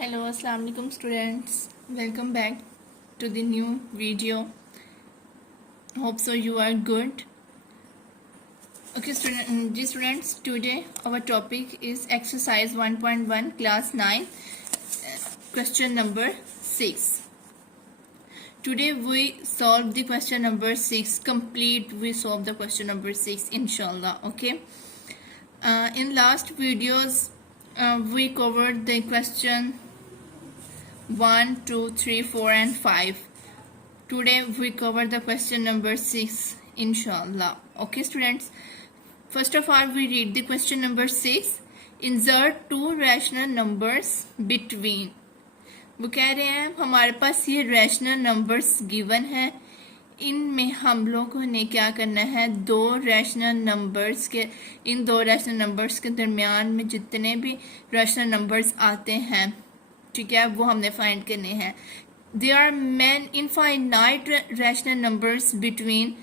Hello, Assalamu alaikum students. Welcome back to the new video. Hope so you are good. Okay, students, today our topic is exercise 1.1 class 9, question number 6. Today we solve the question number 6 complete. We solve the question number 6 inshallah. Okay. In last videos we covered the question 1, 2, 3, 4 and 5. Today we cover the question number 6 inshallah. Okay students, first of all we read the question number 6. Insert two rational numbers between. वो कह रहे हैं हमारे पास ये rational numbers given है, इनमें हम लोगों ने क्या करना है, इन दो रैशनल नंबर्स के दरमियान में जितने भी रैशनल नंबर्स आते हैं, ठीक है, वो हमने फाइंड करने हैं. There are many infinite rational numbers between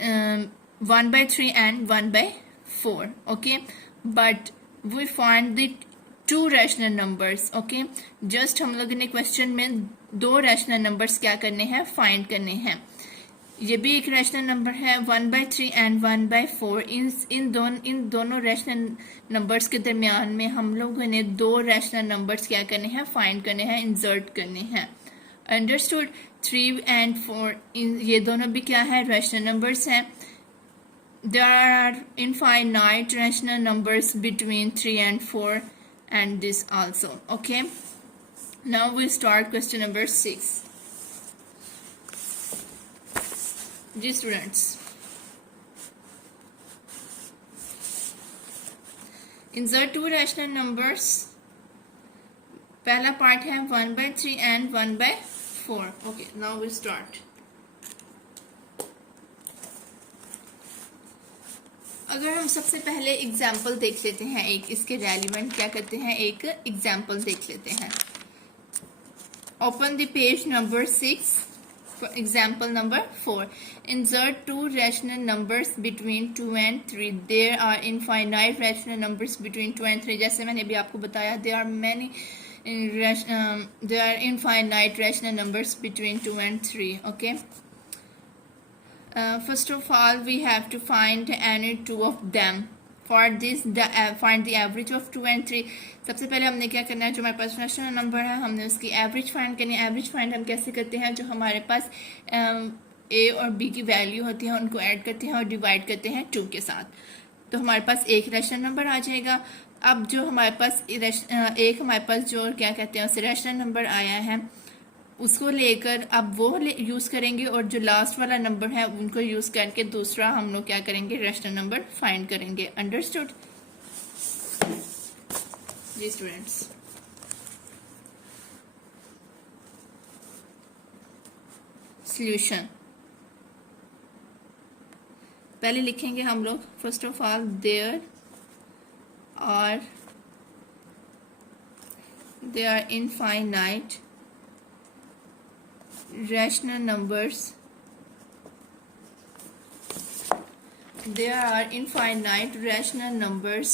1/3 and 1/4. Okay, but we find the two rational numbers. Okay, just हम लोगों ने क्वेश्चन में दो रैशनल नंबर्स क्या करने हैं, फाइंड करने हैं. ये भी एक रैशनल नंबर है 1/3 एंड 1/4. इन दोनों रैशनल नंबर्स के दरमियान में हम लोगों ने दो रैशनल नंबर्स क्या करने हैं, फाइंड करने हैं, इंसर्ट करने हैं. अंडरस्टूड. 3 एंड 4 ये दोनों भी क्या है, रैशनल नंबर्स हैं. There are infinite rational numbers between 3 and 4 and this also. Okay, now we start question number 6. जी students, insert two rational numbers. पहला पार्ट है 1/3 and 1/4. Okay, now we start. अगर हम सबसे पहले एग्जाम्पल देख लेते हैं, एक इसके रेलिवेंट क्या करते हैं, एक एग्जाम्पल देख लेते हैं. Open the page number 6. Example number 4. Insert two rational numbers between 2 and 3. There are infinite rational numbers between 2 and 3. जैसे मैंने अभी आपको बताया, there are infinite rational numbers between 2 and 3. Okay. First of all, we have to find any two of them. For this, find the average of 2 and 3. सबसे पहले हमने क्या करना है, जो हमारे पास रैशनल नंबर है हमने उसकी एवरेज फाइंड करनी है. एवरेज फाइंड हम कैसे करते हैं, जो हमारे पास ए और बी की वैल्यू होती है उनको ऐड करते हैं और डिवाइड करते हैं 2 के साथ, तो हमारे पास एक रैशनल नंबर आ जाएगा. अब जो हमारे पास जो क्या कहते हैं उसे रैशनल नंबर आया है, उसको लेकर अब वो यूज़ करेंगे और जो लास्ट वाला नंबर है उनको यूज़ करके दूसरा हम लोग क्या करेंगे, रैशनल नंबर फाइंड करेंगे. अंडरस्टूड जी स्टूडेंट्स. सॉल्यूशन पहले लिखेंगे हम लोग. First of all, there are infinite rational numbers. There are infinite rational numbers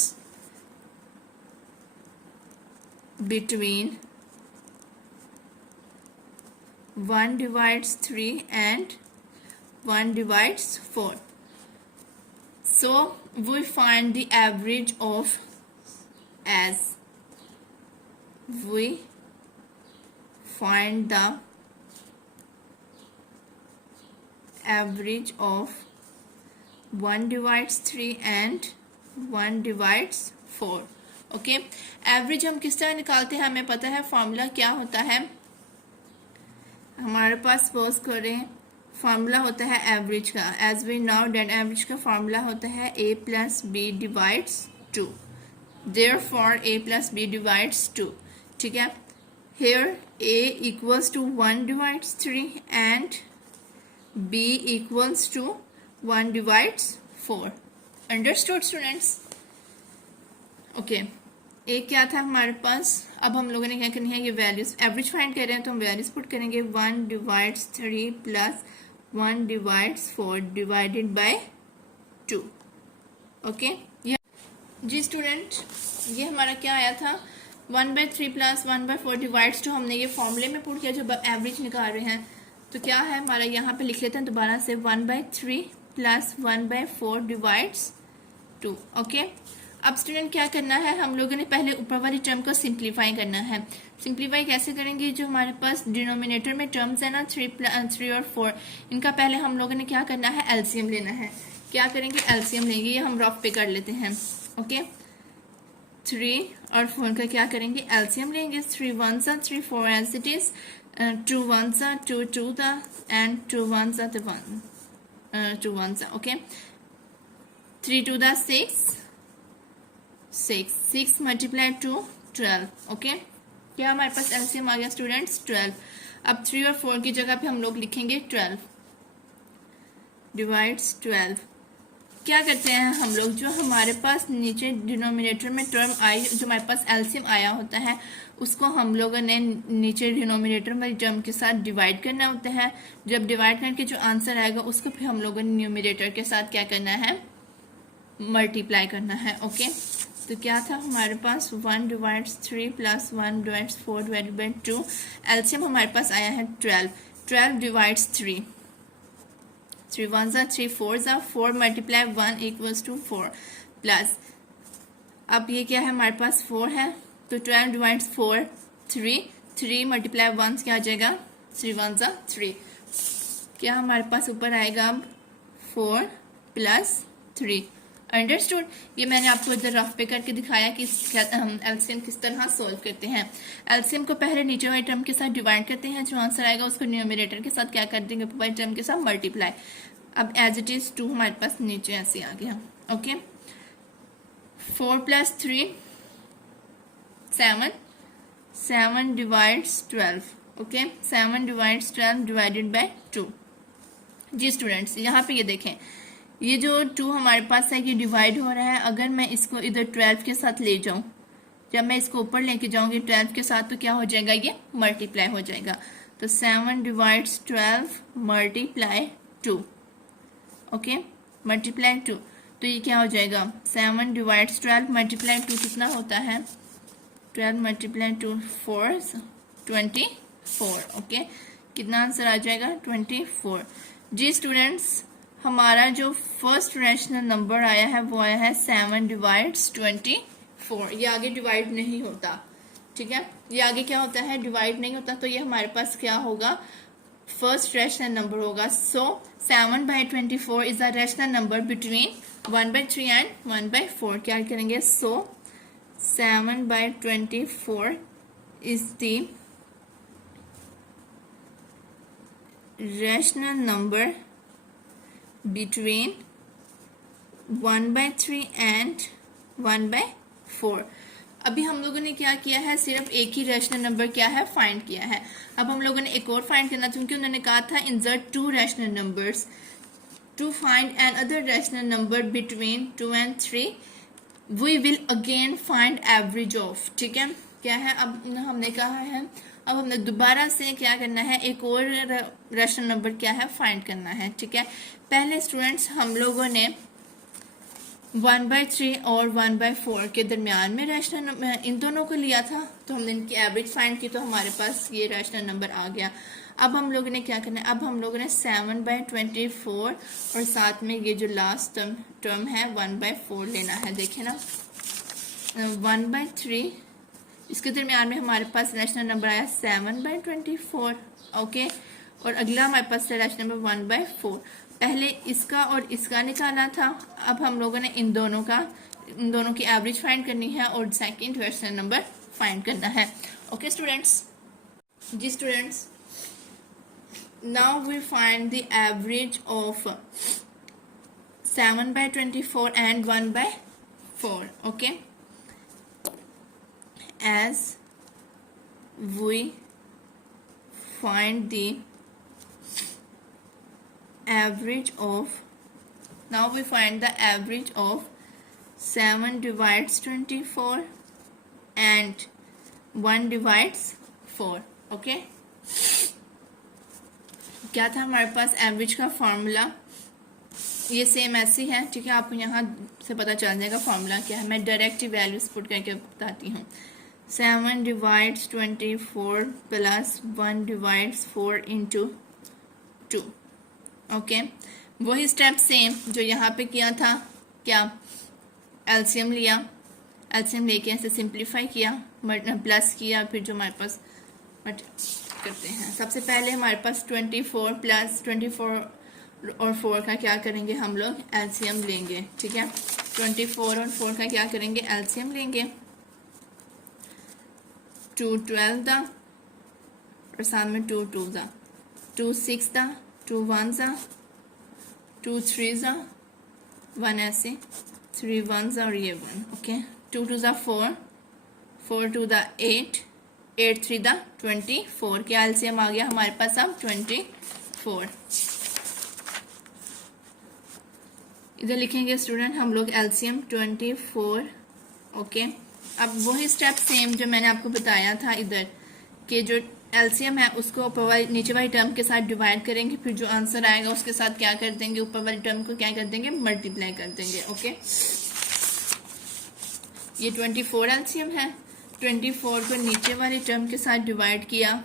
between 1/3 and 1/4. So we find the average of as we find the average of 1/3 and 1/4. Okay, average हम किस तरह निकालते हैं, हमें पता है फॉर्मूला क्या होता है. हमारे पास सपोज करें फॉर्मूला होता है एवरेज का. As we know that average का फॉर्मूला होता है a + b divides 2. Therefore a + b divides 2. ठीक है. Here a equals to 1/3 and b equals to 1/4. Understood students? Okay. एक क्या था हमारे पास, अब हम लोगों ने क्या करनी है, ये वैल्यूज एवरेज फाइंड कर रहे हैं तो हम वैल्यूज पुट करेंगे. 1/3 प्लस 1/4 डिवाइडेड बाय 2. ओके. जी स्टूडेंट, ये हमारा क्या आया था, 1/3 प्लस 1/4 डिवाइड्स टू, हमने ये फॉर्मूले में पुट किया जब एवरेज निकाल रहे हैं, तो क्या है हमारा, यहाँ पे लिख लेते हैं दोबारा से, 1/3 प्लस 1/4 डिवाइड्स 2। ओके, अब स्टूडेंट क्या करना है, हम लोगों ने पहले ऊपर वाली टर्म को सिंप्लीफाई करना है। सिंप्लीफाई कैसे करेंगे, जो हमारे पास डिनोमिनेटर में टर्म्स है ना 3 और 4, इनका पहले हम लोगों ने क्या करना है, एलसीएम लेना है। क्या करेंगे, एलसीएम लेंगे, ये हम रफ पे कर लेते हैं। ओके, 3 और 4 का क्या करेंगे, एलसीएम लेंगे। 3 1s are 3, 4 as it is, 2 1s are 2, 2 the, and 2 1s are the 1, 2 1s are, okay, 3 2 the 6, 6 multiplied to 12। Okay, क्या हमारे पास एलसीएम आ गया स्टूडेंट्स, 12। अब 3 और 4 की जगह पे हम लोग लिखेंगे 12 डिवाइड्स 12। क्या करते हैं हम लोग, जो हमारे पास नीचे डिनोमिनेटर में टर्म आई, जो हमारे पास एलसीएम आया होता है, उसको हम लोगों ने नीचे डिनोमिनेटर वाली टर्म के साथ डिवाइड करना होता है। जब डिवाइड करके जो आंसर आएगा उसको फिर हम लोगों ने न्यूमिनेटर के साथ क्या करना है, मल्टीप्लाई करना है। ओके, तो क्या था हमारे पास, 1 divides 3 plus 1 divides 4 divided by 2, LCM हमारे पास आया है 12। 12 divides 3, 3 1s are 3, 4s are 4, multiply 1 equals to 4 plus, अब ये क्या है हमारे पास 4 है, तो 12 डिवाइड्स 4, 3 मल्टीप्लाई 1 क्या आ जाएगा, 3 1s are 3, क्या हमारे पास ऊपर आएगा अब 4 प्लस 3। अंडरस्टूड, ये मैंने आपको इधर रफ पे करके दिखाया कि हम एलसीएम किस तरह सोल्व करते हैं। एलसीएम को पहले नीचे वाली टर्म के साथ डिवाइड करते हैं, जो आंसर आएगा उसको न्यूमरेटर के साथ क्या कर देंगे, ऊपर वाली टर्म के साथ मल्टीप्लाई। अब एज इट इज 2 हमारे पास नीचे ऐसे आ गया। Okay, 4 plus 3 7, 7 divides 12। Okay, 7 divides 12 divided by 2। जी स्टूडेंट्स, यहाँ पे ये देखें, ये जो 2 हमारे पास है ये डिवाइड हो रहा है। अगर मैं इसको इधर 12 के साथ ले जाऊं, जब मैं इसको ऊपर लेके जाऊंगी 12 के साथ, तो क्या हो जाएगा, ये मल्टीप्लाई हो जाएगा। तो 7 डिवाइड्स 12 मल्टीप्लाई 2। ओके, मल्टीप्लाई 2, तो ये क्या हो जाएगा, 7 डिवाइड्स 12 मल्टीप्लाई 2 कितना होता है, 12 मल्टीप्लाई 2 4 24। ओके, कितना आंसर आ जाएगा, 24। जी स्टूडेंट्स, हमारा जो फर्स्ट रैशनल नंबर आया है वो आया है 7 डिवाइड्स 24। ये आगे डिवाइड नहीं होता, ठीक है, ये आगे क्या होता है, डिवाइड नहीं होता, तो ये हमारे पास क्या होगा, फर्स्ट रैशनल नंबर होगा। सो 7/24 is a rational number between 1/3 and 1/4। क्या करेंगे, सो 7/24 is the rational number between 1/3 and 1/4। अभी हम लोगों ने क्या किया है, सिर्फ एक ही रैशनल नंबर क्या है, फाइंड किया है। अब हम लोगों ने एक और फाइंड करना था, क्योंकि उन्होंने कहा था insert 2 rational numbers to find an other rational number between 2 and 3 we will again find average of. ठीक है, क्या है, अब हमने कहा है, अब हमने दोबारा से क्या करना है, एक और रैशनल नंबर क्या है, फाइंड करना है। ठीक है, पहले स्टूडेंट्स हम लोगों ने 1/3 और 1/4 के दरमियान में रैशनल नंबर इन दोनों को लिया था, तो हमने इनकी एवरेज फाइंड की, तो हमारे पास ये रैशनल नंबर आ गया। अब हम लोगों ने क्या करना है, अब हम लोगों ने 7/24 और साथ में ये जो लास्ट टर्म है 1/4 लेना है। देखें ना, 1/3 इसके दरमियान में हमारे पास रैशनल नंबर आया 7/24। ओके, और अगला हमारे पास रैशनल नंबर 1/4। पहले इसका और इसका निकाला था, अब हम लोगों ने इन दोनों की एवरेज फाइंड करनी है और सेकंड रैशनल नंबर फाइंड करना है। ओके स्टूडेंट्स, जी students, now we find the average of 7/24 and 1/4। Okay, as we find the average of, now we find the average of 7 divides 24 and 1 divides 4. okay, क्या था हमारे पास average का formula, ये same ऐसी है। ठीक है, आपको यहाँ से पता चल जाएगा फॉर्मूला क्या है। मैं डायरेक्ट वैल्यूज पुट करके बताती हूँ। 7 divides 24 plus 1 divides 4 into 2. Okay, वही स्टेप सेम जो यहाँ पे किया था, क्या एलसीएम लिया, एलसीएम लेके ऐसे सिंप्लीफाई किया, प्लस किया, फिर जो हमारे पास करते हैं। सबसे पहले हमारे पास 24 प्लस 24 और 4 का क्या करेंगे हम लोग, एलसीएम लेंगे। ठीक है, 24 और 4 का क्या करेंगे, एलसीएम लेंगे। 2 12 दा और साथ में 2 2 दा, 2 6 दा, 2 1 दा, 2 3 दा, 1 ऐसे, 3 1 दा और ये 1। ओके, 2 2 दा 4, 4 2 दा 8, 8 3 दा 24। क्या एलसीएम आ गया हमारे पास अब 24। इधर लिखेंगे स्टूडेंट हम लोग एलसीएम 24। ओके, अब वही स्टेप सेम जो मैंने आपको बताया था इधर, कि जो एलसीएम है उसको ऊपर वाली नीचे वाली टर्म के साथ डिवाइड करेंगे, फिर जो आंसर आएगा उसके साथ क्या कर देंगे, ऊपर वाली टर्म को क्या कर देंगे, मल्टीप्लाई कर देंगे। ओके, ये 24 एलसीएम है। 24 को नीचे वाली टर्म के साथ डिवाइड किया,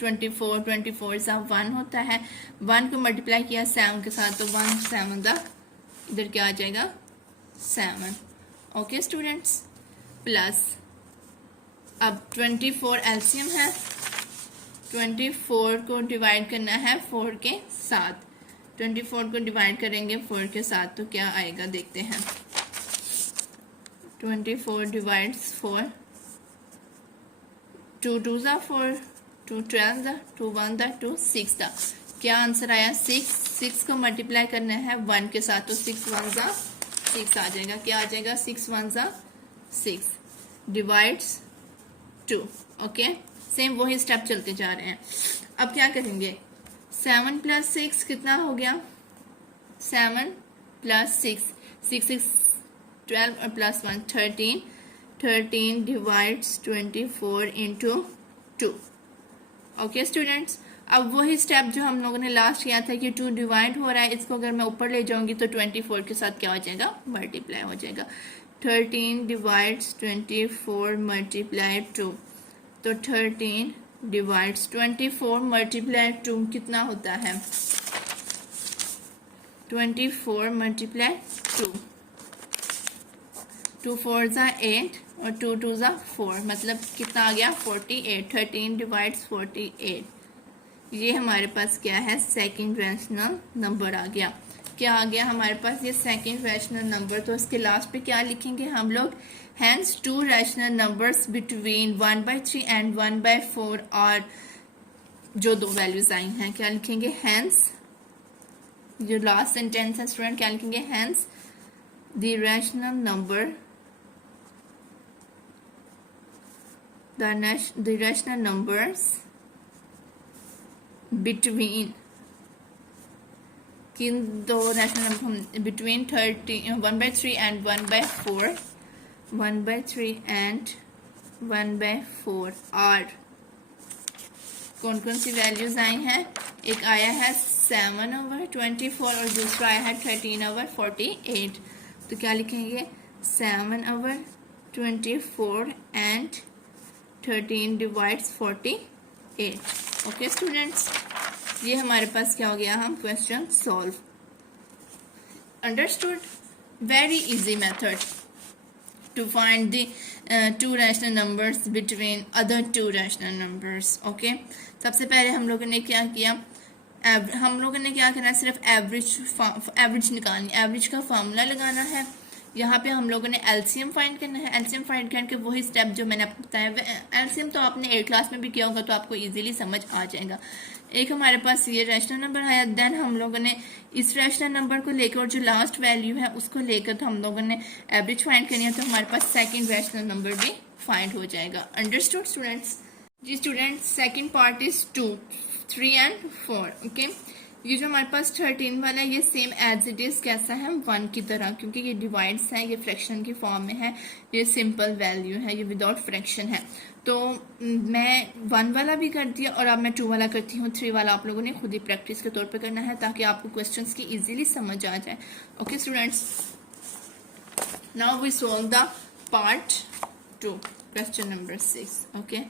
24 सा 1 होता है, 1 को मल्टीप्लाई किया 7 के साथ, तो 1 7 दा इधर क्या आ जाएगा 7। ओके स्टूडेंट्स, प्लस अब 24 एलसीएम है, 24 को डिवाइड करना है 4 के साथ, 24 को डिवाइड करेंगे 4 के साथ तो क्या आएगा देखते हैं। 24 डिवाइड्स 4, 2 2 ज़ा 4, 2 12 ज़ा, 2 1 ज़ा, 2 6 ज़ा। क्या आंसर आया 6। 6 को मल्टीप्लाई करना है 1 के साथ, तो 6 1 ज़ा 6 आ जाएगा। क्या आ जाएगा 6 1 ज़ा 6 डिवाइड्स 2। ओके, सेम वही स्टेप चलते जा रहे हैं। अब क्या करेंगे, 7 प्लस 6 कितना हो गया, 7 प्लस 6, 6 6 12 और plus 1 13, 13 divides 24 into 2। Okay students, अब वही स्टेप जो हम लोगों ने लास्ट किया था कि 2 डिवाइड हो रहा है, इसको अगर मैं ऊपर ले जाऊंगी तो 24 के साथ क्या हो जाएगा, मल्टीप्लाई हो जाएगा। 13 डिवाइड्स 24 मल्टीप्लाई 2, तो 13 डिवाइड्स 24 मल्टीप्लाई 2 कितना होता है, 24 मल्टीप्लाई 2, 2 4 ज़ा 8 और 2 2 ज़ा 4, मतलब कितना आ गया 48। 13 डिवाइड्स 48, ये हमारे पास क्या है, सेकंड रैशनल नंबर आ गया। क्या आ गया हमारे पास, ये सेकंड रैशनल नंबर। तो इसके लास्ट पे क्या लिखेंगे हम लोग, hence 2 rational numbers between 1/3 and 1/4 और जो दो वैल्यूज आई हैं, क्या लिखेंगे, hence जो लास्ट सेंटेंस है स्टूडेंट, क्या लिखेंगे, hence the rational number, the rational numbers between, किन दो rational number, between 1/3 and 1/4, 1/3 and 1/4 और कौन कौन सी वैल्यूज आई हैं, एक आया है 7/24 और दूसरा आया है 13/48। तो क्या लिखेंगे, 7/24 एंड 13 डिवाइड्स 48। ओके स्टूडेंट्स, ये हमारे पास क्या हो गया, हम question solve. Understood, very easy method to find the two rational numbers between other two rational numbers. Okay, सबसे पहले हम लोगों ने क्या किया, हम लोगों ने क्या करना है, सिर्फ एवरेज निकालनी, एवरेज का फार्मूला लगाना है। यहाँ पे हम लोगों ने एलसीएम फाइंड करना है। एलसीएम फाइंड करके वही स्टेप जो मैंने आपको बताया, एलसीएम तो आपने 8th क्लास में भी किया होगा तो आपको इजीली समझ आ जाएगा। एक हमारे पास ये रैशनल नंबर आया, देन हम लोगों ने इस रैशनल नंबर को लेकर और जो लास्ट वैल्यू है उसको लेकर तो हम लोगों ने एवरेज फाइंड करनी है, तो हमारे पास सेकंड रैशनल नंबर भी फाइंड हो जाएगा। Understood students? जी students, second part is 2, 3 and 4। Okay, ये जो हमारे पास 13 वाला है ये सेम एज इट इज कैसा है, 1 की तरह, क्योंकि ये डिवाइड्स है, ये फ्रैक्शन की फॉर्म में है, ये सिंपल वैल्यू है, ये विदाउट फ्रैक्शन है। तो मैं 1 वाला भी कर दिया और अब मैं 2 वाला करती हूँ। 3 वाला आप लोगों ने खुद ही प्रैक्टिस के तौर पे करना है ताकि आपको क्वेश्चंस की इजीली समझ आ जाए। Okay students, now we solve the part 2. Question number 6. Okay.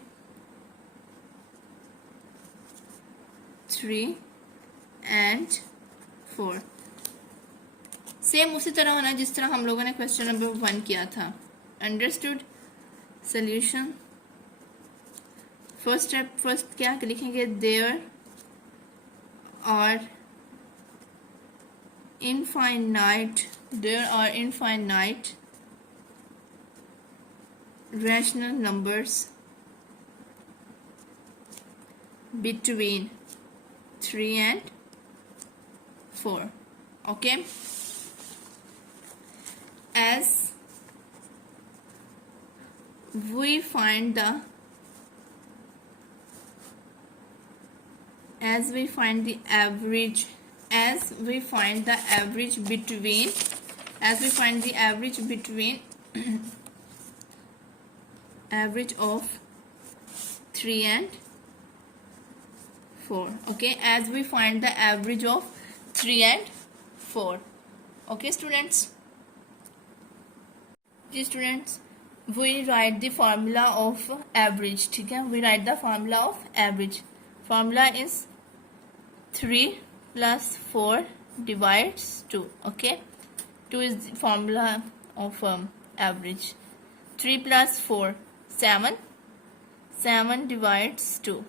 3 and 4. Same उसी तरह होना जिस तरह हम लोगों ने क्वेश्चन नंबर 1 किया था. Understood. Solution. First step, first क्या लिखेंगे? There are infinite rational numbers between 3 and 4. Okay, as we find the average average of 3 and 4. Okay, as we find the average of 3 and 4. Okay students. जी students, we write the formula of average. ठीक है, we write the formula of average. Formula is 3 plus 4 divides 2. Okay, 2 is the formula of average. 3 plus 4 7. 7 divides 2.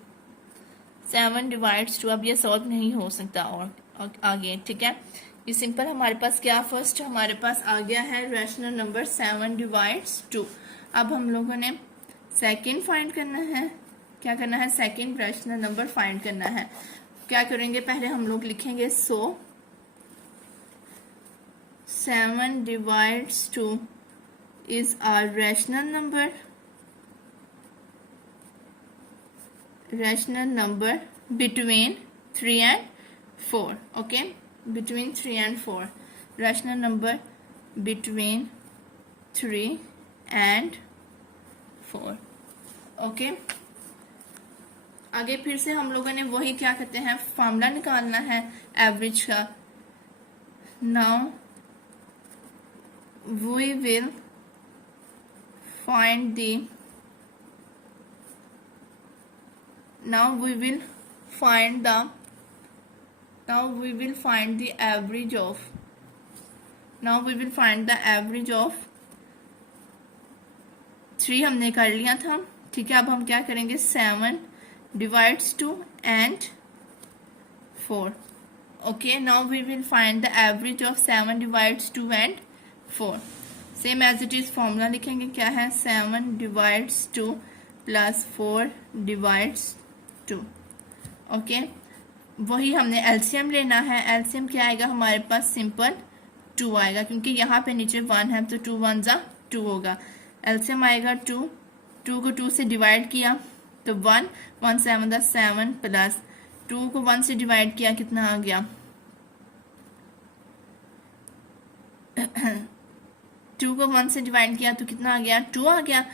7 divides 2. अब ये solve नहीं हो सकता और आगे. ठीक है, ये सिंपल हमारे पास क्या, फर्स्ट हमारे पास आ गया है रैशनल नंबर 7 डिवाइड्स 2. अब हम लोगों ने सेकंड फाइंड करना है. क्या करना है? सेकंड रैशनल नंबर फाइंड करना है. क्या करेंगे? पहले हम लोग लिखेंगे 7 divides 2 is are rational number between 3 and 4. Okay, between 3 and 4. Rational number between 3 and 4. Okay, आगे फिर से हम लोगों ने वही क्या कहते हैं, फॉर्मूला निकालना है एवरेज का. Now we will find the average of 3 हमने कर लिया था. ठीक है, अब हम क्या करेंगे? 7 divides 2 and 4. Okay, now we will find the average of 7 divides 2 and 4. Same as it is, formula लिखेंगे. क्या है? 7 divides 2 plus 4 divides 2. Okay, वही हमने एलसीएम लेना है. एलसीएम क्या आएगा हमारे पास? सिंपल 2 आएगा, क्योंकि यहाँ पे नीचे 1 है तो 2 1 जा 2 होगा. एलसीएम आएगा 2. 2 को 2 से डिवाइड किया तो 1 1 7 7 प्लस 2 को 1 से डिवाइड किया, कितना आ गया? 2 को 1 से डिवाइड किया तो कितना आ गया? 2 आ गया.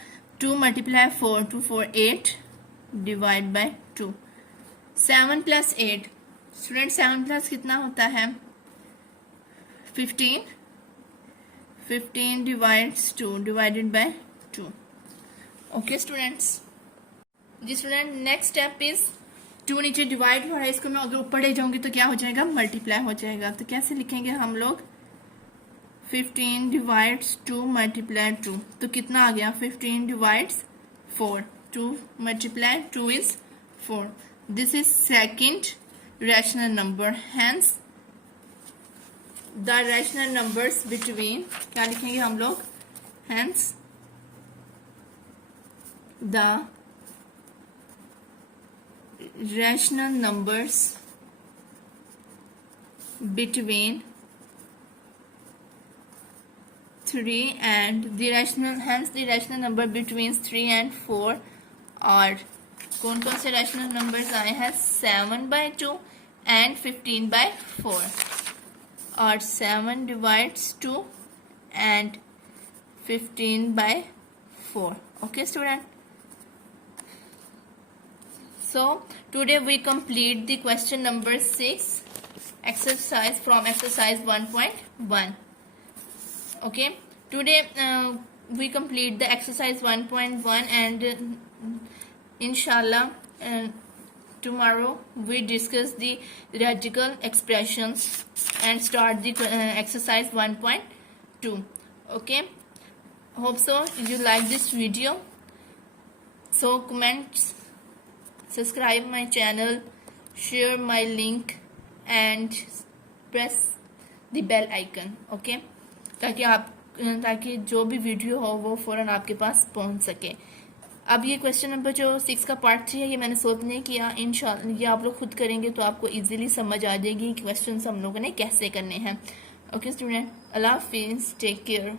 2 multiply 4 2 4 8 divide by 2. 7 plus 8 student, 7 plus कितना होता है? 15. 15 divides 2 divided by 2. Okay students. जी स्टूडेंट, नेक्स्ट स्टेप इज 2 नीचे डिवाइड हो रहा है, इसको मैं अगर ऊपर ले जाऊंगी तो क्या हो जाएगा? मल्टीप्लाई हो जाएगा. तो कैसे लिखेंगे हम लोग? 15 डिवाइड्स 2 मल्टीप्लाई 2. तो कितना आ गया? 15 divides 4. 2 multiply 2 is 4. This is second rational number. Hence the rational numbers between, क्या लिखेंगे हम लोग? Hence the rational numbers between 3 and the rational number between 3 and 4 are कौन कौन से रैशनल नंबर्स आए हैं? 7 by 2 and 15 by 4. और 7 divides 2 and 15 by 4. Okay student. So today we complete the question number 6 exercise from exercise 1.1. Okay, today we complete the exercise 1.1 and inshallah tomorrow we discuss the radical expressions and start the exercise 1.2. okay, hope so you like this video. So comment, subscribe my channel, share my link and press the bell icon. okay, ताकि जो भी video हो वो फ़ौरन आपके पास पहुंच सके. अब ये क्वेश्चन नंबर जो 6 का पार्ट 3 है ये मैंने सोल्व नहीं किया. इंशाल्लाह ये आप लोग खुद करेंगे तो आपको इजीली समझ आ जाएगी क्वेश्चन हम लोगों ने कैसे करने हैं. ओके स्टूडेंट, अल्लाह हाफिज़, टेक केयर.